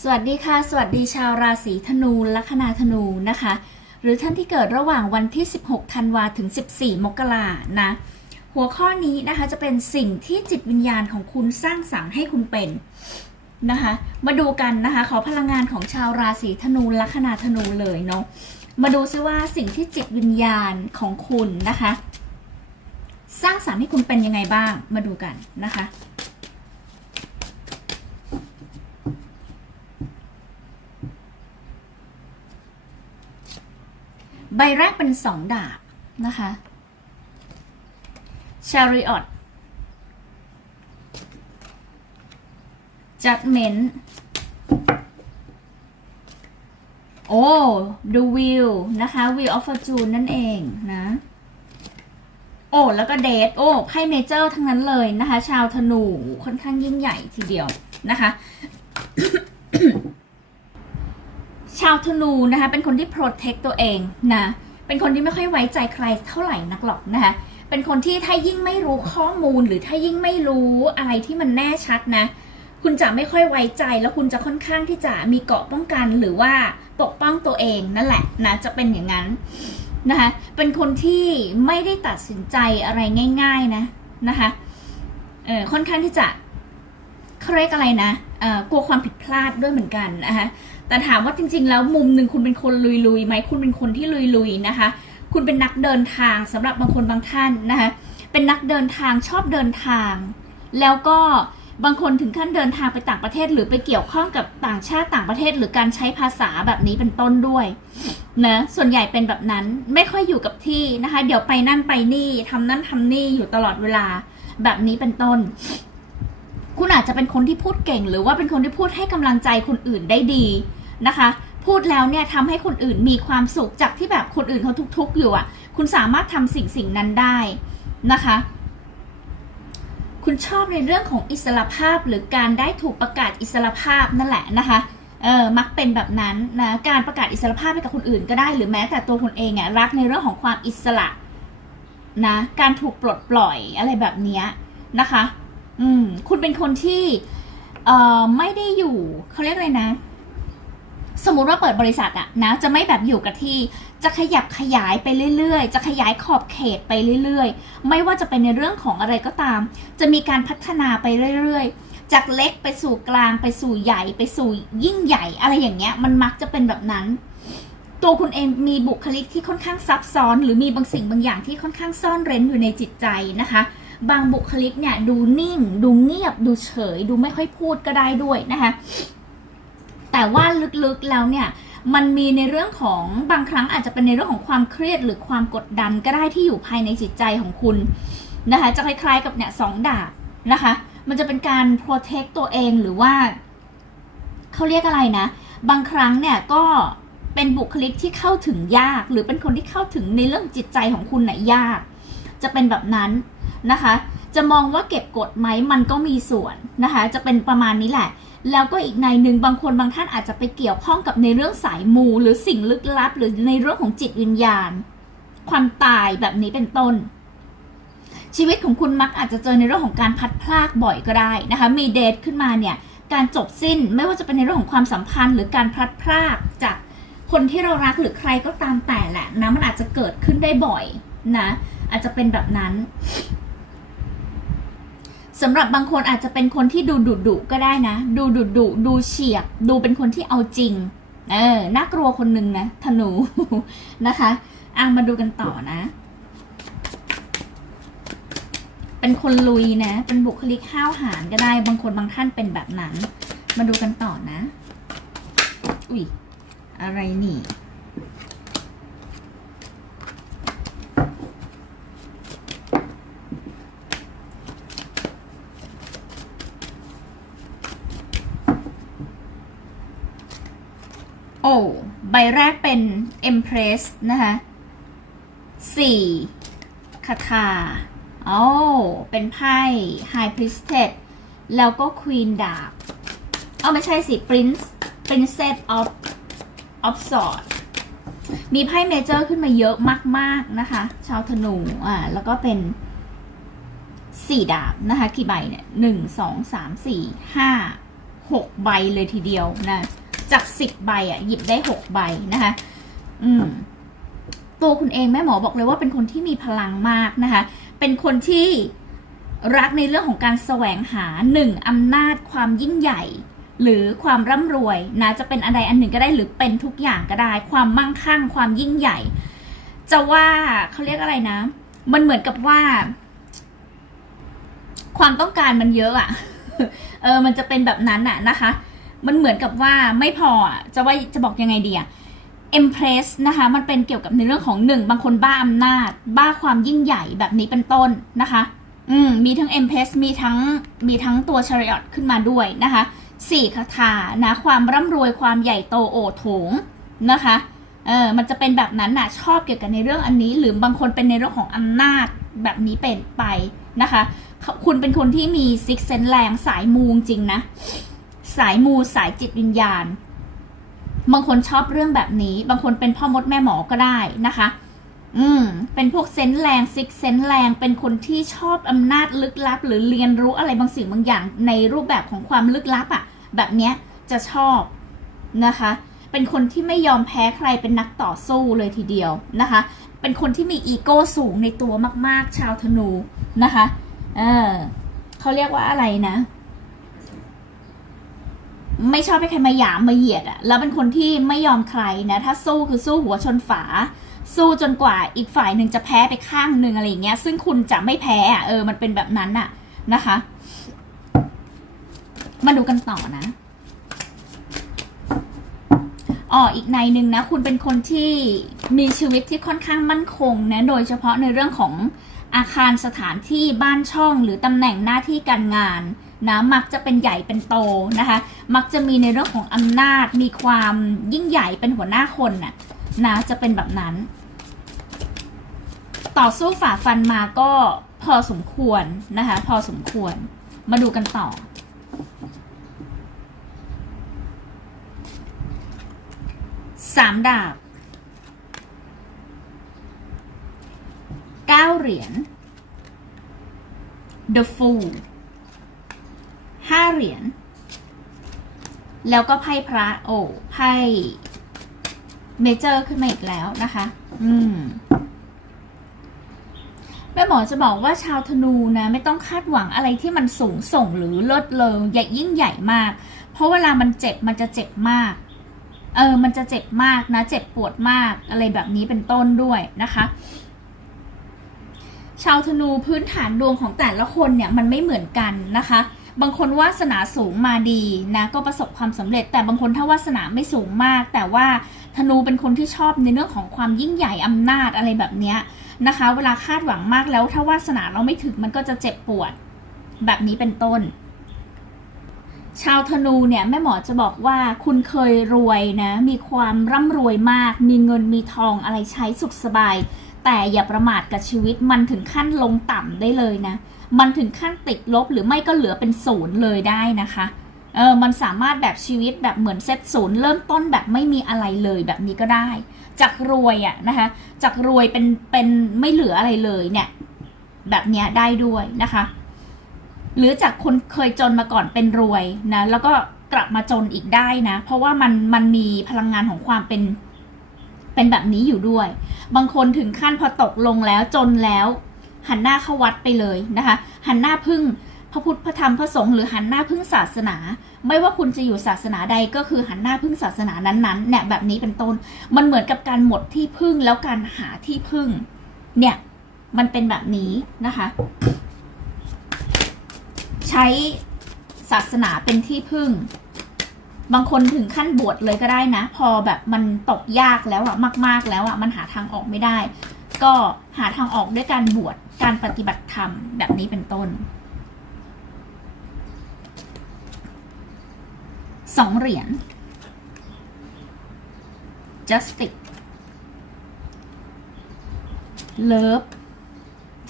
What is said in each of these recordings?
สวัสดีค่ะ สวัสดีชาวราศีธนูลัคนาธนูนะคะ หรือท่านที่เกิดระหว่างวันที่ 16 ธันวาถึง 14 มกรานะ หัวข้อนี้นะคะจะเป็นสิ่งที่จิตวิญญาณของคุณสร้างสรรค์ให้คุณเป็นนะคะ มาดูกันนะคะ ขอพลังงานของชาวราศีธนูลัคนาธนูเลยเนาะมาดูซิว่าสิ่งที่จิตวิญญาณของคุณนะคะ สร้างสรรค์ให้คุณเป็นยังไงบ้างมาดูกันนะคะ ใบแรกเป็นสองดาบนะคะ Chariot Judgment โอ้ The Wheel นะคะ Wheel of Fortune นั่นเองนะ โอ้ แล้วก็เดทโอ้ ไพ่เมเจอร์ทั้งนั้นเลยนะคะ ชาวธนูค่อนข้างยิ่งใหญ่ทีเดียวนะคะาวธนูนะคะ เป็นคนที่ protect ตัวเองนะ เป็นคนที่ไม่ค่อยไว้ใจใครเท่าไหร่นักหรอกนะคะ เป็นคนที่ถ้ายิ่งไม่รู้ข้อมูลหรือถ้ายิ่งไม่รู้อะไรที่มันแน่ชัดนะ คุณจะไม่ค่อยไว้ใจแล้วคุณจะค่อนข้างที่จะมีเกราะป้องกันหรือว่าปกป้องตัวเองนั่นแหละนะจะเป็นอย่างนั้นนะคะ เป็นคนที่ไม่ได้ตัดสินใจอะไรง่าย ๆนะนะคะเออค่อนข้างที่จะเขาเรียกอะไรนะเออกลัวความผิดพลาดด้วยเหมือนกันนะคะ แต่ถามว่าจริง ๆ แล้วมุมหนึ่งคุณเป็นคนลุยๆไหมคุณเป็นคนที่ลุยๆนะคะ คุณเป็นนักเดินทางสำหรับบางคนบางท่านนะคะเป็นนักเดินทางชอบเดินทาง แล้วก็บางคนถึงขั้นเดินทางไปต่างประเทศ หรือไปเกี่ยวข้องกับต่างชาติต่างประเทศ หรือการใช้ภาษาแบบนี้เป็นต้นด้วยนะส่วนใหญ่เป็นแบบนั้นไม่ค่อยอยู่กับที่นะคะ เดี๋ยวไปนั่นไปนี่ทำนั่นทำนี่อยู่ตลอดเวลาแบบนี้เป็นต้น คุณอาจจะเป็นคนที่พูดเก่ง หรือว่าเป็นคนที่พูดให้กำลังใจคนอื่นได้ดีนะคะ พูดแล้วเนี่ยทำให้คนอื่นมีความสุขจากที่แบบคนอื่นเขาทุกข์อยู่อะ คุณสามารถทำสิ่งสิ่งนั้นได้นะคะ คุณชอบในเรื่องของอิสรภาพหรือการได้ถูกประกาศอิสรภาพนั่นแหละนะคะเออมักเป็นแบบนั้นนะการประกาศอิสรภาพให้กับคนอื่นก็ได้หรือแม้แต่ตัวคุณเองอะรักในเรื่องของความอิสระนะการถูกปลดปล่อยอะไรแบบนี้นะคะ อืมคุณเป็นคนที่เอ่อไม่ได้อยู่เขาเรียกอะไรนะ สมมติว่าเปิดบริษัทอะนะ จะไม่แบบอยู่กับที่ จะขยับขยายไปเรื่อยๆ จะขยายขอบเขตไปเรื่อยๆ ไม่ว่าจะเป็นในเรื่องของอะไรก็ตาม จะมีการพัฒนาไปเรื่อยๆ จากเล็กไปสู่กลางไปสู่ใหญ่ไปสู่ยิ่งใหญ่ อะไรอย่างเงี้ย มันมักจะเป็นแบบนั้น ตัวคุณเองมีบุคลิกที่ค่อนข้างซับซ้อน หรือมีบางสิ่งบางอย่างที่ค่อนข้างซ่อนเร้นอยู่ในจิตใจนะคะ บางบุคลิกเนี่ยดูนิ่ง ดูเงียบ ดูเฉย ดูไม่ค่อยพูดก็ได้ด้วยนะคะ แต่ว่าลึกๆแล้วเนี่ยมันมีในเรื่องของบางครั้งอาจจะเป็นในเรื่องของความเครียดหรือความกดดันก็ได้ที่อยู่ภายในจิตใจของคุณนะคะ จะคล้ายๆกับเนี่ยสองดาบนะคะ มันจะเป็นการ protect ตัวเองหรือว่าเขาเรียกอะไรนะ บางครั้งเนี่ยก็เป็นบุคลิกที่เข้าถึงยาก หรือเป็นคนที่เข้าถึงในเรื่องจิตใจของคุณน่ะยาก จะเป็นแบบนั้น นะคะ จะมองว่าเก็บกดไหมมันก็มีส่วนนะคะ จะเป็นประมาณนี้แหละ แล้วก็อีกในหนึ่งบางคนบางท่านอาจจะไปเกี่ยวข้องกับในเรื่องสายมู หรือสิ่งลึกลับ หรือในเรื่องของจิตวิญญาณ ความตายแบบนี้เป็นต้น ชีวิตของคุณมักอาจจะเจอในเรื่องของการพัดพลากบ่อยก็ได้นะคะ มีเดทขึ้นมาเนี่ยการจบสิ้นไม่ว่าจะเป็นในเรื่องของความสัมพันธ์หรือการพลัดพรากจากคนที่เรารักหรือใครก็ตามแต่แหละนะมันอาจจะเกิดขึ้นได้บ่อยนะ อาจจะเป็นแบบนั้น สำหรับบางคนอาจจะเป็นคนที่ดูดุดุก็ได้นะ ดูดุดุดูเฉียบ ดูเป็นคนที่เอาจริง เออน่ากลัวคนหนึ่งนะธนูนะคะอะมาดูกันต่อนะ เป็นคนลุยนะ เป็นบุคลิกห้าวหาญก็ได้ บางคนบางท่านเป็นแบบนั้น มาดูกันต่อนะ อุ้ยอะไรนี่ โอ้ใบแรกเป็น Empress นะคะสี่คาถาโอ้เป็นไพ่ High Priestess แล้วก็ Queen ดาบเอาไม่ใช่สิ Prince Princess of of Swords มีไพ่เมเจอร์ขึ้นมาเยอะมาก ๆ นะคะ ชาวธนู อ่า แล้วก็เป็นสี่ดาบนะคะ กี่ใบเนี่ยหนึ่งสองสามสี่ห้าหกใบเลยทีเดียวนะ จากสิบใบอะหยิบได้หกใบนะคะ อืม ตัวคุณเองแม่หมอบอกเลยว่าเป็นคนที่มีพลังมากนะคะ เป็นคนที่รักในเรื่องของการแสวงหาหนึ่งอำนาจความยิ่งใหญ่ หรือความร่ำรวยนะจะเป็นอะไรอันหนึ่งก็ได้หรือเป็นทุกอย่างก็ได้ ความมั่งคั่ง ความยิ่งใหญ่ จะว่าเขาเรียกอะไรนะ มันเหมือนกับว่า ความต้องการมันเยอะอะเออมันจะเป็นแบบนั้นอะนะคะ มันเหมือนกับว่าไม่พออะจะว่าจะบอกยังไงดีอะ Empress นะคะมันเป็นเกี่ยวกับในเรื่องของหนึ่งบางคนบ้าอำนาจ บ้าความยิ่งใหญ่แบบนี้เป็นต้นนะคะ อืมมีทั้ง Empress มีทั้งมีทั้งตัว Chariot ขึ้นมาด้วยนะคะสี่คาถานะความร่ำรวยความใหญ่โตโอโถงนะคะเออมันจะเป็นแบบนั้นน่ะชอบเกี่ยวกับในเรื่องอันนี้ หรือบางคนเป็นในเรื่องของอำนาจแบบนี้เป็นไปนะคะ คุณเป็นคนที่มีซิกเซนแรงสายมูงจริงนะ สายมูสายจิตวิญญาณ บางคนชอบเรื่องแบบนี้ บางคนเป็นพ่อมดแม่หมอก็ได้นะคะ อืม เป็นพวกเซนส์แรงซิกเซนส์แรง เป็นคนที่ชอบอำนาจลึกลับ หรือเรียนรู้อะไรบางสิ่งบางอย่างในรูปแบบของความลึกลับอะ่ะ แบบเนี้ยจะชอบนะคะ เป็นคนที่ไม่ยอมแพ้ใครเป็นนักต่อสู้เลยทีเดียวนะคะ เป็นคนที่มีอีโก้สูงในตัวมาก ๆ ชาวธนูนะคะ เออเขาเรียกว่าอะไรนะ ไม่ชอบให้ใครมาหยามมาเหยียดอะแล้วเป็นคนที่ไม่ยอมใครนะ ถ้าสู้คือสู้หัวชนฝา สู้จนกว่าอีกฝ่ายหนึ่งจะแพ้ไปข้างหนึ่งอะไรอย่างเงี้ย ซึ่งคุณจะไม่แพ้อะเออ มันเป็นแบบนั้นอะนะคะ มาดูกันต่อนะอ๋ออีกในหนึ่งนะ คุณเป็นคนที่มีชีวิตที่ค่อนข้างมั่นคงนะ โดยเฉพาะในเรื่องของอาคารสถานที่บ้านช่องหรือตำแหน่งหน้าที่การงาน นะมักจะเป็นใหญ่เป็นโตนะคะ มักจะมีในเรื่องของอำนาจ มีความยิ่งใหญ่เป็นหัวหน้าคนน่ะนะจะเป็นแบบนั้น ต่อสู้ฝ่าฟันมาก็พอสมควรนะคะ พอสมควรมาดูกันต่อ สามดาบเก้าเหรียญ The Fool เหรียญ แล้วก็ไพ่พระ โอ้ไพ่เมเจอร์ขึ้นมาอีกแล้วนะคะ อืม แม่หมอจะบอกว่าชาวธนูนะ ไม่ต้องคาดหวังอะไรที่มันสูงส่งหรือเลิศเลอใหญ่ยิ่งใหญ่มาก เพราะเวลามันเจ็บมันจะเจ็บมาก เออ มันจะเจ็บมากนะ เจ็บปวดมากอะไรแบบนี้เป็นต้นด้วยนะคะชาวธนูพื้นฐานดวงของแต่ละคนเนี่ยมันไม่เหมือนกันนะคะ บางคนวาสนาสูงมาดีนะก็ประสบความสำเร็จ แต่บางคนถ้าวาสนาไม่สูงมาก แต่ว่าธนูเป็นคนที่ชอบในเรื่องของความยิ่งใหญ่อำนาจอะไรแบบเนี้ยนะคะ เวลาคาดหวังมากแล้วถ้าวาสนาเราไม่ถึงมันก็จะเจ็บปวด แบบนี้เป็นต้น ชาวธนูเนี่ยแม่หมอจะบอกว่าคุณเคยรวยนะมีความร่ำรวยมาก มีเงินมีทองอะไรใช้สุขสบาย แต่อย่าประมาทกับชีวิตมันถึงขั้นลงต่ำได้เลยนะ มันถึงขั้นติดลบหรือไม่ก็เหลือเป็นศูนย์เลยได้นะคะ เออ มันสามารถแบบชีวิตแบบเหมือนเซตศูนย์เริ่มต้นแบบไม่มีอะไรเลยแบบนี้ก็ได้ จากรวยอะนะคะ จากรวยเป็นเป็นไม่เหลืออะไรเลยเนี่ย แบบนี้ได้ด้วยนะคะ หรือจากคนเคยจนมาก่อนเป็นรวยนะ แล้วก็กลับมาจนอีกได้นะ เพราะว่ามันมันมีพลังงานของความเป็น เป็นแบบนี้อยู่ด้วย บางคนถึงขั้นพอตกลงแล้วจนแล้ว หันหน้าเข้าวัดไปเลยนะคะ หันหน้าพึ่งพระพุทธพระธรรมพระสงฆ์หรือหันหน้าพึ่งศาสนา ไม่ว่าคุณจะอยู่ศาสนาใดก็คือหันหน้าพึ่งศาสนานั้นๆเนี่ยแบบนี้เป็นต้น มันเหมือนกับการหมดที่พึ่งแล้วการหาที่พึ่ง เนี่ยมันเป็นแบบนี้นะคะ ใช้ศาสนาเป็นที่พึ่ง บางคนถึงขั้นบวชเลยก็ได้นะ พอแบบมันตกยากแล้วอะมาก ๆ แล้วอะมันหาทางออกไม่ได้ ก็หาทางออกด้วยการบวชการปฏิบัติธรรมแบบนี้เป็นต้นสองเหรียญ justice love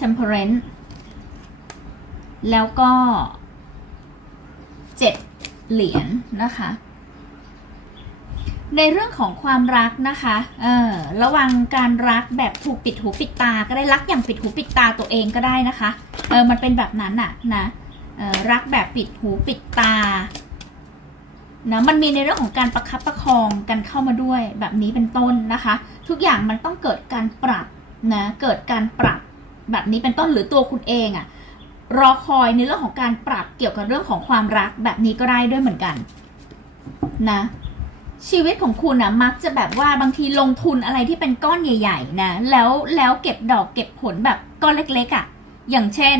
temperance แล้วก็ เหรียญนะคะ ในเรื่องของความรักนะคะเออระวังการรักแบบถูกปิดหูปิดตา ก็ได้รักอย่างปิดหูปิดตาตัวเองก็ได้นะคะเออมันเป็นแบบนั้นอะนะเออรักแบบปิดหูปิดตานะมันมีในเรื่องของการประคับประคองกันเข้ามาด้วยแบบนี้เป็นต้นนะคะ ทุกอย่างมันต้องเกิดการปรับนะเกิดการปรับแบบนี้เป็นต้นหรือตัวคุณเองอะ รอคอยในเรื่องของการปรับเกี่ยวกับเรื่องของความรักแบบนี้ก็ได้ด้วยเหมือนกันนะชีวิตของคุณนะมักจะแบบว่าบางทีลงทุนอะไรที่เป็นก้อนใหญ่ ๆ นะ แล้วแล้วเก็บดอกเก็บผลแบบก้อนเล็กๆอะ่ะ อย่างเช่น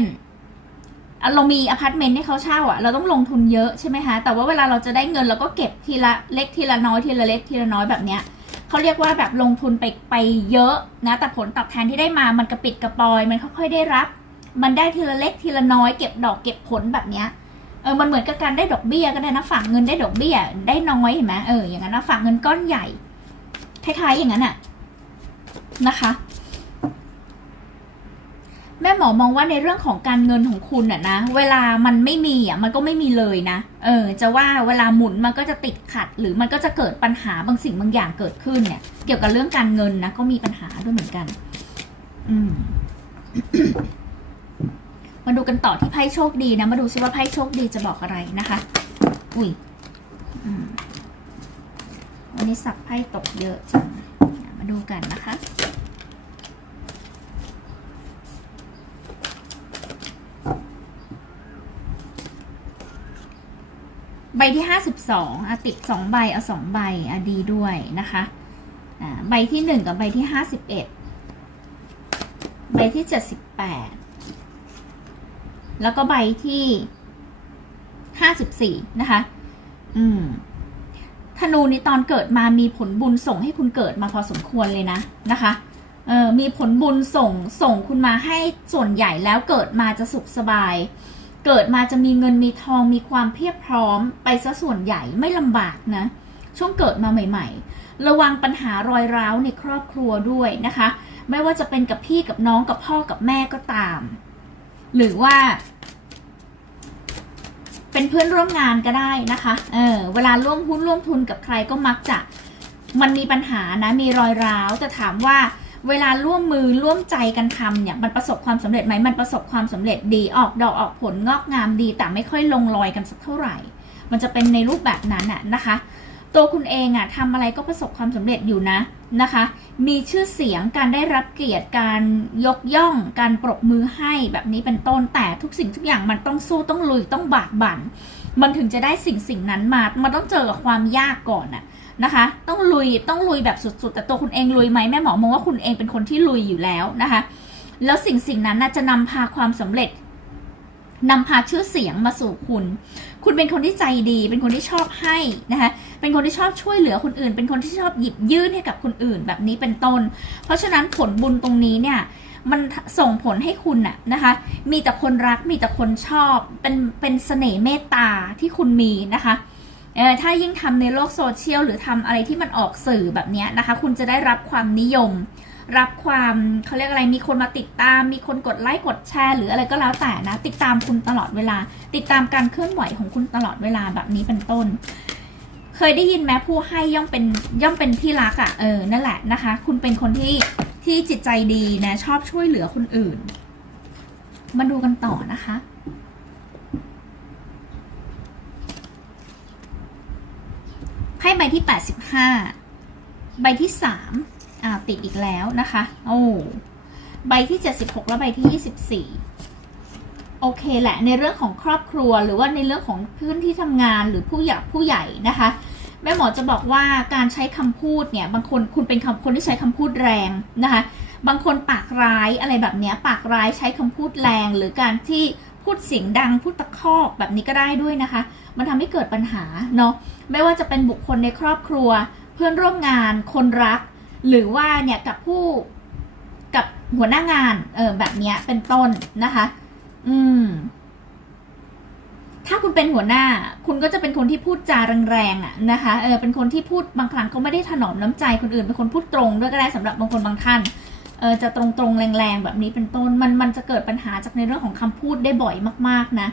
เรามีอพาร์ตเมนต์ให้เขาเช่าอะ่ะ เราต้องลงทุนเยอะใช่ไหมคะแต่ว่าเวลาเราจะได้เงินเราก็เก็บทีละเล็กทีละน้อยทีละเล็กทีละน้อยแบบเนี้ยเขาเรียกว่าแบบลงทุนไปไปเยอะนะ แต่ผลตอบแทนที่ได้มามันกระปิดกระปอย มันค่อยๆได้รับ มันได้ทีละเล็กทีละน้อยเก็บดอกเก็บผลแบบเนี้ยเออมันเหมือนกับการได้ดอกเบี้ยก็ได้นะฝากเงินได้ดอกเบี้ยได้น้อยเห็นไหมเอออย่างนั้นนะฝากเงินก้อนใหญ่คล้ายๆอย่างนั้นอะนะคะ แม่หมอมองว่าในเรื่องของการเงินของคุณอะนะเวลามันไม่มีอะมันก็ไม่มีเลยนะเออ จะว่าเวลาหมุนมันก็จะติดขัด หรือมันก็จะเกิดปัญหาบางสิ่งบางอย่างเกิดขึ้นเนี่ย เกี่ยวกับเรื่องการเงินนะก็มีปัญหาด้วยเหมือนกัน อืม มาดูกันต่อที่ไพ่โชคดีนะ มาดูซิว่าไพ่โชคดีจะบอกอะไรนะคะ อุ้ยวันนี้สับไพ่ตกเยอะจังมาดูกันนะคะ ใบที่ห้าสิบสองอติดสองใบ เอาสองใบอะดีด้วยนะคะใบที่หนึ่งกับใบที่ห้าสิบเอ็ดใบที่เจ็ดสิบแปด แล้วก็ใบที่ห้าสิบสี่นะคะ อืมธนูนี้ตอนเกิดมามีผลบุญส่งให้คุณเกิดมาพอสมควรเลยนะนะคะเออมีผลบุญส่งส่งคุณมาให้ส่วนใหญ่แล้วเกิดมาจะสุขสบาย เกิดมาจะมีเงินมีทองมีความเพียบพร้อม ไปซะส่วนใหญ่ไม่ลำบากนะ ช่วงเกิดมาใหม่ ๆ ระวังปัญหารอยร้าวในครอบครัวด้วยนะคะ ไม่ว่าจะเป็นกับพี่กับน้องกับพ่อกับแม่ก็ตาม หรือว่า เป็นเพื่อนร่วมงานก็ได้นะคะ เออ เวลาร่วมหุ้นร่วมทุนกับใครก็มักจะมันมีปัญหานะ มีรอยร้าวแต่ถามว่าเวลาร่วมมือร่วมใจกันทำเนี่ยมันประสบความสำเร็จไหมมันประสบความสำเร็จดีออกดอกออกผลงอกงามดี แต่ไม่ค่อยลงรอยกันสักเท่าไหร่ มันจะเป็นในรูปแบบนั้นอะนะคะ ตัวคุณเองอะทำอะไรก็ประสบความสำเร็จอยู่นะนะคะ มีชื่อเสียงการได้รับเกียรติการยกย่อง การปรบมือให้แบบนี้เป็นต้นแต่ทุกสิ่งทุกอย่างมันต้องสู้ต้องลุยต้องบากบั่นมันถึงจะได้สิ่งสิ่งนั้นมา มันต้องเจอกับความยากก่อนอะนะคะ ต้องลุยต้องลุยแบบสุดๆ แต่ตัวคุณเองลุยไหมแม่หมอมองว่าคุณเองเป็นคนที่ลุยอยู่แล้วนะคะ แล้วสิ่งสิ่งนั้นน่ะจะนำพาความสำเร็จนำพาชื่อเสียงมาสู่คุณ คุณเป็นคนที่ใจดี เป็นคนที่ชอบให้นะคะ เป็นคนที่ชอบช่วยเหลือคนอื่น เป็นคนที่ชอบหยิบยื่นให้กับคนอื่นแบบนี้เป็นต้น เพราะฉะนั้นผลบุญตรงนี้เนี่ยมันส่งผลให้คุณน่ะนะคะ มีแต่คนรักมีแต่คนชอบ เป็นเป็นเสน่ห์เมตตาที่คุณมีนะคะเออถ้ายิ่งทำในโลกโซเชียลหรือทำอะไรที่มันออกสื่อแบบนี้นะคะ คุณจะได้รับความนิยม รับความเขาเรียกอะไรมีคนมาติดตาม มีคนกดไลค์กดแชร์หรืออะไรก็แล้วแต่นะ ติดตามคุณตลอดเวลา ติดตามการเคลื่อนไหวของคุณตลอดเวลาแบบนี้เป็นต้น เคยได้ยินไหมผู้ให้ย่อมเป็นย่อมเป็นที่รักอะ่ะเออนั่นแหละนะคะ คุณเป็นคนที่ที่จิตใจดีนะชอบช่วยเหลือคนอื่น มาดูกันต่อนะคะไพ่ใบที่ 85 ใบที่ 3 อ่าติดอีกแล้วนะคะ โอ้ ใบที่ 76 และใบที่ 24 โอเคแหละ ในเรื่องของครอบครัวหรือว่าในเรื่องของพื้นที่ทำงานหรือผู้ใหญ่ผู้ใหญ่นะคะ แม่หมอจะบอกว่าการใช้คำพูดเนี่ย บางคนคุณเป็นคำคนที่ใช้คำพูดแรงนะคะ บางคนปากร้ายอะไรแบบเนี้ย ปากร้ายใช้คำพูดแรง หรือการที่พูดเสียงดังพูดตะคอกแบบนี้ก็ได้ด้วยนะคะ มันทำให้เกิดปัญหาเนาะไม่ว่าจะเป็นบุคคลในครอบครัว เพื่อนร่วมงานคนรัก หรือว่าเนี่ยกับผู้กับหัวหน้างาน เออแบบเนี้ยเป็นต้นนะคะ อืม ถ้าคุณเป็นหัวหน้า คุณก็จะเป็นคนที่พูดจาแรงๆอะนะคะ เออเป็นคนที่พูดบางครั้งก็ไม่ได้ถนอมน้ำใจคนอื่นเป็นคนพูดตรงด้วยก็ได้สำหรับบางคนบางท่านเออจะตรงๆแรงๆแบบนี้เป็นต้นมันมันจะเกิดปัญหาจากในเรื่องของคำพูดได้บ่อยมาก ๆ นะ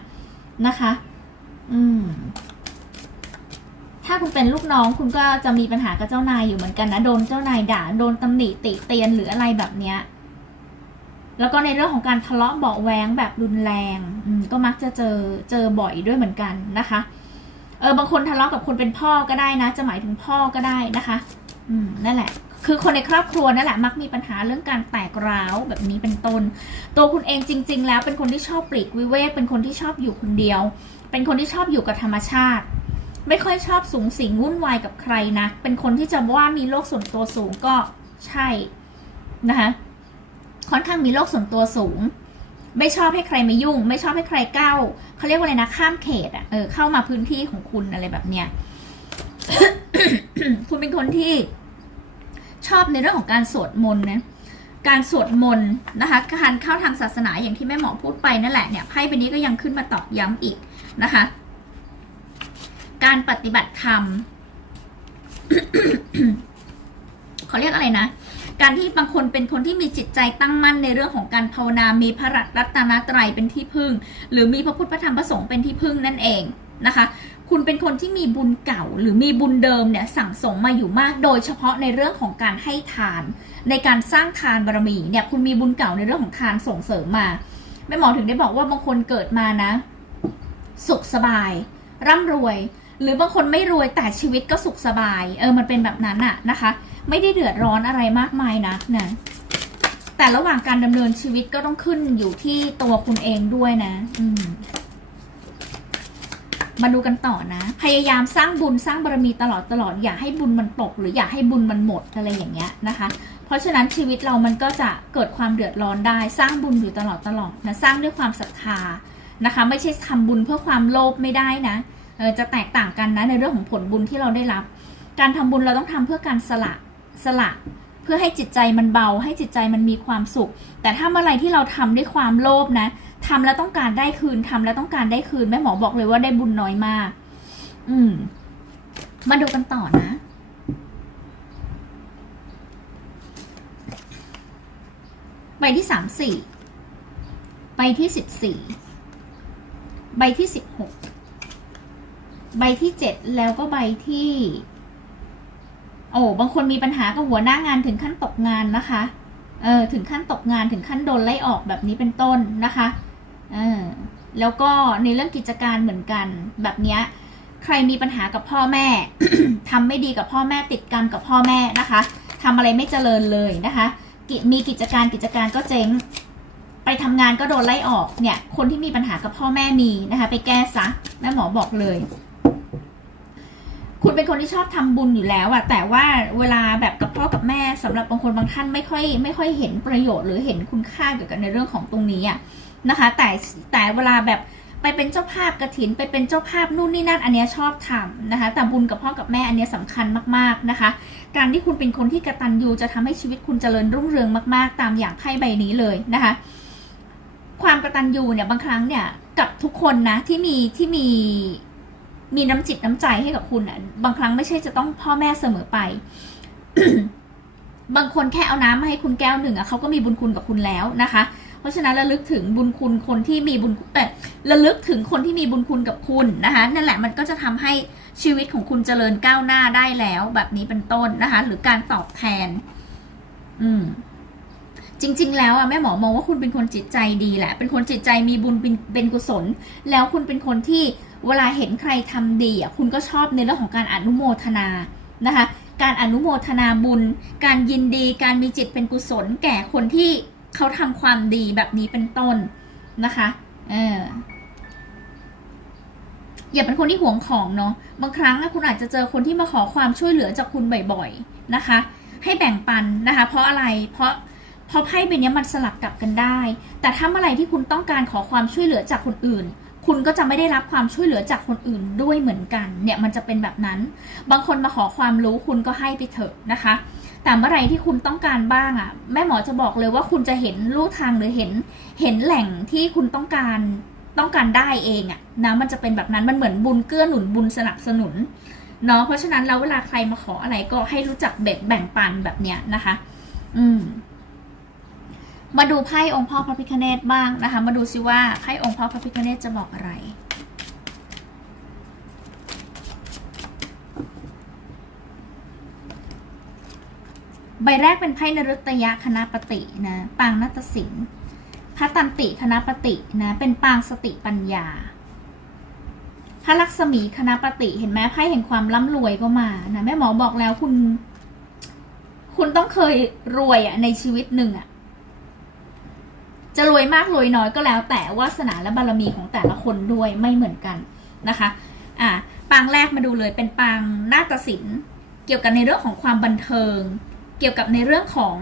นะคะ อืม ถ้าคุณเป็นลูกน้องคุณก็จะมีปัญหากับเจ้านายอยู่เหมือนกันนะโดนเจ้านายด่าโดนตำหนิติเตียนหรืออะไรแบบเนี้ยแล้วก็ในเรื่องของการทะเลาะเบาแวงแบบรุนแรงอืก็มักจะเจอเจอบ่อยด้วยเหมือนกันนะคะเออบางคนทะเลาะกับคนเป็นพ่อก็ได้นะ จะหมายถึงพ่อก็ได้นะคะ อืมนั่นแหละ คือคนในครอบครัวนั่นแหละมักมีปัญหาเรื่องการแตกร้าวแบบนี้เป็นต้น ตัวคุณเองจริง ๆ แล้วเป็นคนที่ชอบปลีกวิเวกเป็นคนที่ชอบอยู่คนเดียว เป็นคนที่ชอบอยู่กับธรรมชาติ ไม่ค่อยชอบสูงสิงวุ่นวายกับใครนะ เป็นคนที่จะว่ามีโลกส่วนตัวสูงก็ใช่นะคะค่อนข้างมีโลกส่วนตัวสูง ไม่ชอบให้ใครมายุ่ง ไม่ชอบให้ใครก้าวเขาเรียกว่าอะไรนะข้ามเขตอะเออเข้ามาพื้นที่ของคุณอะไรแบบเนี้ยคุณเป็นคนที่ชอบในเรื่องของการสวดมนต์นะการสวดมนต์นะคะการเข้าทางศาสนาอย่างที่แม่หมอพูดไปนั่นแหละเนี่ยไพ่ใบนี้ก็ยังขึ้นมาตอกย้ำอีกนะคะ การปฏิบัติธรรมเขาเรียกอะไรนะ การที่บางคนเป็นคนที่มีจิตใจตั้งมั่นในเรื่องของการภาวนา มีพระรัตนตรัยเป็นที่พึ่ง หรือมีพระพุทธพระธรรมพระสงฆ์เป็นที่พึ่งนั่นเองนะคะ คุณเป็นคนที่มีบุญเก่าหรือมีบุญเดิมเนี่ยสั่งสมมาอยู่มาก โดยเฉพาะในเรื่องของการให้ทาน ในการสร้างทานบารมีเนี่ยคุณมีบุญเก่าในเรื่องของทานส่งเสริมมาแม่หมอถึงได้บอกว่าบางคนเกิดมานะ สุขสบาย ร่ำรวย หรือบางคนไม่รวยแต่ชีวิตก็สุขสบาย เออมันเป็นแบบนั้นอะนะคะ ไม่ได้เดือดร้อนอะไรมากมายนักนะแต่ระหว่างการดำเนินชีวิตก็ต้องขึ้นอยู่ที่ตัวคุณเองด้วยนะ อืมมาดูกันต่อนะ พยายามสร้างบุญสร้างบารมีตลอดตลอดอย่าให้บุญมันตก หรืออย่าให้บุญมันหมดอะไรอย่างเงี้ยนะคะ เพราะฉะนั้นชีวิตเรามันก็จะเกิดความเดือดร้อนได้ สร้างบุญอยู่ตลอดตลอดนะสร้างด้วยความศรัทธานะคะ ไม่ใช่ทำบุญเพื่อความโลภไม่ได้นะ จะแตกต่างกันนะในเรื่องของผลบุญที่เราได้รับ การทำบุญเราต้องทำเพื่อการสละสละเพื่อให้จิตใจมันเบา ให้จิตใจมันมีความสุข แต่ถ้าเมื่อไรที่เราทำด้วยความโลภนะทำแล้วต้องการได้คืนทำแล้วต้องการได้คืนแม่หมอบอกเลยว่าได้บุญน้อยมาก อืม มาดูกันต่อนะใบที่สามสี่ใบที่สิบสี่ใบที่สิบหก ใบที่เจ็ดแล้วก็ใบที่ โอ้บางคนมีปัญหากับหัวหน้างานถึงขั้นตกงานนะคะ เออถึงขั้นตกงานถึงขั้นโดนไล่ออกแบบนี้เป็นต้นนะคะ เออแล้วก็ในเรื่องกิจการเหมือนกันแบบเนี้ยใครมีปัญหากับพ่อแม่ทำไม่ดีกับพ่อแม่ติดกันกับพ่อแม่นะคะทำอะไรไม่เจริญเลยนะคะ มีกิจการกิจการก็เจ๊ง ไปทำงานก็โดนไล่ออกเนี่ย คนที่มีปัญหากับพ่อแม่มีนะคะ ไปแก้ซะแม่หมอบอกเลย คุณเป็นคนที่ชอบทำบุญอยู่แล้วอะแต่ว่าเวลาแบบกับพ่อกับแม่สำหรับบางคนบางท่านไม่ค่อยไม่ค่อยเห็นประโยชน์หรือเห็นคุณค่าเกี่ยวกับในเรื่องของตรงนี้อะนะคะ แต่แต่เวลาแบบไปเป็นเจ้าภาพกระถินไปเป็นเจ้าภาพนู่นนี่นั่นอันเนี้ยชอบทำนะคะ แต่บุญกับพ่อกับแม่อันเนี้ยสำคัญมากๆนะคะ การที่คุณเป็นคนที่กระตันยูจะทำให้ชีวิตคุณเจริญรุ่งเรืองมากๆ ตามอย่างไพ่ใบนี้เลยนะคะ ความกระตันยูเนี่ยบางครั้งเนี่ยกับทุกคนนะที่มีที่มี มีน้ำจิตน้ำใจให้กับคุณอะ บางครั้งไม่ใช่จะต้องพ่อแม่เสมอไป บางคนแค่เอาน้ำมาให้คุณแก้วหนึ่งอะเขาก็มีบุญคุณกับคุณแล้วนะคะ เพราะฉะนั้นระลึกถึงบุญคุณคนที่มีบุญเออระลึกถึงคนที่มีบุญคุณกับคุณนะคะนั่นแหละมันก็จะทำให้ชีวิตของคุณเจริญก้าวหน้าได้แล้ว แบบนี้เป็นต้นนะคะ หรือการตอบแทน อืมจริง ๆ แล้วอะแม่หมอมองว่าคุณเป็นคนจิตใจดีแหละ เป็นคนจิตใจมีบุญเป็นกุศล แล้วคุณเป็นคนที่ เวลาเห็นใครทำดีอะคุณก็ชอบในเรื่องของการอนุโมทนานะคะ การอนุโมทนาบุญ การยินดี การมีจิตเป็นกุศล แก่คนที่เขาทำความดีแบบนี้เป็นต้นนะคะ เอออย่าเป็นคนที่หวงของเนาะ บางครั้งอะคุณอาจจะเจอคนที่มาขอความช่วยเหลือจากคุณบ่อยๆนะคะ ให้แบ่งปันนะคะ เพราะอะไร เพราะเพราะไพ่ใบนี้มันสลับกลับกันได้ แต่ถ้าเมื่อไหร่ที่คุณต้องการขอความช่วยเหลือจากคนอื่น คุณก็จะไม่ได้รับความช่วยเหลือจากคนอื่นด้วยเหมือนกัน เนี่ยมันจะเป็นแบบนั้น บางคนมาขอความรู้คุณก็ให้ไปเถอะนะคะ แต่เมื่อไรที่คุณต้องการบ้างอะ่ะ แม่หมอจะบอกเลยว่าคุณจะเห็นลู่ทางหรือเห็นเห็นแหล่งที่คุณต้องการต้องการได้เองอะ่ะนะมันจะเป็นแบบนั้นมันเหมือนบุญเกื้อหนุนบุญสนับสนุนเนาะเพราะฉะนั้นแล้วเวลาใครมาขออะไรก็ให้รู้จักแบ่งแบ่งปันแบบเนี้ยนะคะ อืม มาดูไพ่องค์พ่อพระพิฆเนศบ้างนะคะ มาดูซิว่าไพ่องค์พ่อพระพิฆเนศจะบอกอะไรใบแรกเป็นไพ่นรุตยะคณะปฏินะปางนัตสิงห์พระตันติคณะปฏินะเป็นปางสติปัญญา พระลักษมีคณะปฏิเห็นไหมไพ่แห่งความร่ำรวยก็มานะแม่หมอบอกแล้วคุณ คุณต้องเคยรวยอะในชีวิตหนึ่งอะ จะรวยมากรวยน้อยก็แล้ว แต่วาสนาและบารมีของแต่ละคนด้วยไม่เหมือนกันนะคะอ่าปางแรกมาดูเลยเป็นปางนาฏศิลป์เกี่ยวกับในเรื่องของความบันเทิง เกี่ยวกับในเรื่องของ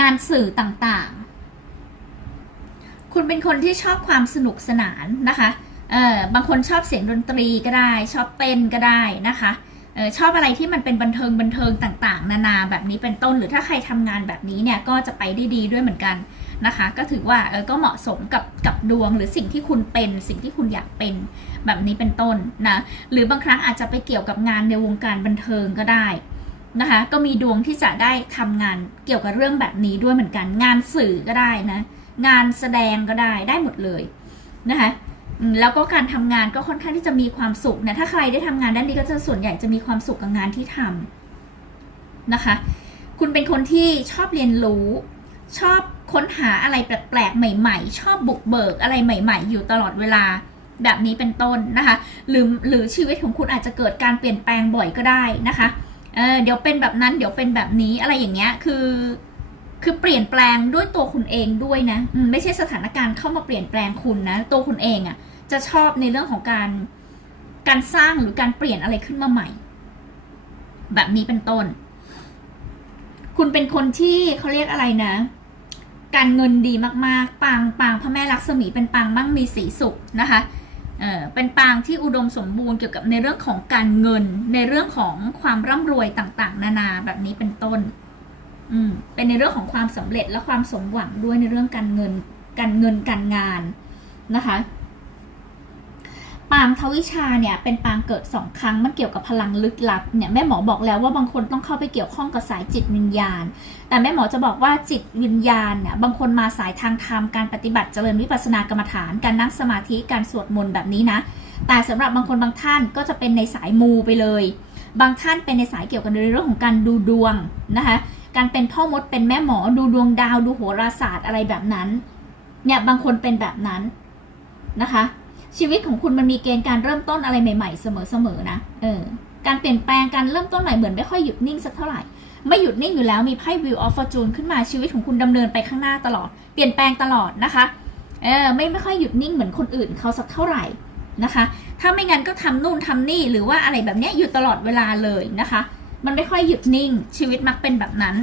งานสื่อต่างๆ คุณเป็นคนที่ชอบความสนุกสนานนะคะเออบางคนชอบเสียงดนตรีก็ได้ ชอบเต้นก็ได้นะคะออชอบอะไรที่มันเป็นบันเทิงบันเทิงต่างๆ นานาแบบนี้เป็นต้น หรือถ้าใครทำงานแบบนี้เนี่ยก็จะไปได้ดีด้วยเหมือนกัน นะคะ ก็ถือว่าเออก็เหมาะสมกับกับดวงหรือสิ่งที่คุณเป็น สิ่งที่คุณอยากเป็นแบบนี้เป็นต้นนะหรือบางครั้งอาจจะไปเกี่ยวกับงานในวงการบันเทิงก็ได้นะคะ ก็มีดวงที่จะได้ทำงานเกี่ยวกับเรื่องแบบนี้ด้วยเหมือนกัน งานสื่อก็ได้นะ งานแสดงก็ได้ได้หมดเลยนะคะแล้วก็การทำงานก็ค่อนข้างที่จะมีความสุขนะถ้าใครได้ทำงานด้านนี้ก็จะส่วนใหญ่จะมีความสุขกับงานที่ทำนะคะ คุณเป็นคนที่ชอบเรียนรู้ ชอบค้นหาอะไรแปลกๆ ใหม่ ๆ ชอบบุกเบิกอะไรใหม่ ๆ อยู่ตลอดเวลาแบบนี้เป็นต้นนะคะ หรือหรือชีวิตของคุณอาจจะเกิดการเปลี่ยนแปลงบ่อยก็ได้นะคะเออเดี๋ยวเป็นแบบนั้นเดี๋ยวเป็นแบบนี้อะไรอย่างเงี้ยคือคือเปลี่ยนแปลงด้วยตัวคุณเองด้วยนะอืมไม่ใช่สถานการณ์เข้ามาเปลี่ยนแปลงคุณนะ ตัวคุณเองอะ่ะ จะชอบในเรื่องของการการสร้างหรือการเปลี่ยนอะไรขึ้นมาใหม่ แบบนี้เป็นต้น คุณเป็นคนที่เขาเรียกอะไรนะ การเงินดีมากๆ ปางปางพระแม่ลักษมีเป็นปางมั่งมีสีสุขนะคะเออเป็นปางที่อุดมสมบูรณ์เกี่ยวกับในเรื่องของการเงิน ในเรื่องของความร่ำรวยต่างๆ นานาแบบนี้เป็นต้น อืมเป็นในเรื่องของความสำเร็จและความสมหวังด้วยในเรื่องการเงินการเงินการงานนะคะ ปางทวิชาเนี่ยเป็นปางเกิดสองครั้งมันเกี่ยวกับพลังลึกลับเนี่ยแม่หมอบอกแล้วว่าบางคนต้องเข้าไปเกี่ยวข้องกับสายจิตวิญญาณ แต่แม่หมอจะบอกว่าจิตวิญญาณเนี่ยบางคนมาสายทางธรรมการปฏิบัติเจริญวิปัสสนากรรมฐาน การนั่งสมาธิการสวดมนต์แบบนี้นะ แต่สำหรับบางคนบางท่านก็จะเป็นในสายมูไปเลย บางท่านเป็นในสายเกี่ยวกับในเรื่องของการดูดวงนะคะการเป็นพ่อมดเป็นแม่หมอดูดวงดาวดูโหราศาสตร์อะไรแบบนั้นเนี่ยบางคนเป็นแบบนั้นนะคะ ชีวิตของคุณมันมีเกณฑ์การเริ่มต้นอะไรใหม่ ๆ เสมอๆนะเออการเปลี่ยนแปลงการเริ่มต้นใหม่เหมือนไม่ค่อยหยุดนิ่งสักเท่าไหร่ไม่หยุดนิ่งอยู่แล้วมีไพ่ Wheel of Fortune ขึ้นมาชีวิตของคุณดำเนินไปข้างหน้าตลอด เปลี่ยนแปลงตลอดนะคะเออไม่ไม่ค่อยหยุดนิ่งเหมือนคนอื่นเขาสักเท่าไหร่นะคะ ถ้าไม่งั้นก็ทำนู่นทำนี่หรือว่าอะไรแบบเนี้ยอยู่ตลอดเวลาเลยนะคะ มันไม่ค่อยหยุดนิ่งชีวิตมักเป็นแบบนั้น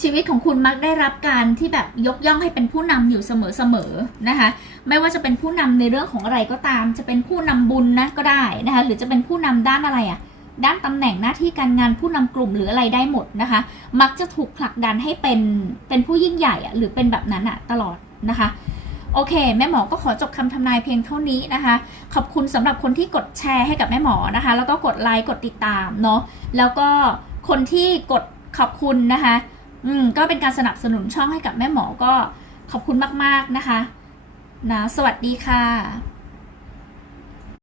ชีวิตของคุณมักได้รับการที่แบบยกย่องให้เป็นผู้นำอยู่เสมอๆนะคะ ไม่ว่าจะเป็นผู้นำในเรื่องของอะไรก็ตาม จะเป็นผู้นำบุญนะก็ได้นะคะ หรือจะเป็นผู้นำด้านอะไรอะด้านตำแหน่งหน้าที่การงานผู้นำกลุ่มหรืออะไรได้หมดนะคะ มักจะถูกผลักดันให้เป็นเป็นผู้ยิ่งใหญ่อะหรือเป็นแบบนั้นอะตลอดนะคะโอเค แม่หมอก็ขอจบคำทำนายเพียงเท่านี้นะคะ ขอบคุณสำหรับคนที่กดแชร์ให้กับแม่หมอนะคะ แล้วก็กดไลค์กดติดตามเนาะแล้วก็คนที่กดขอบคุณนะคะ อืมก็เป็นการสนับสนุนช่องให้กับแม่หมอก็ขอบคุณมาก ๆ นะคะนะสวัสดีค่ะ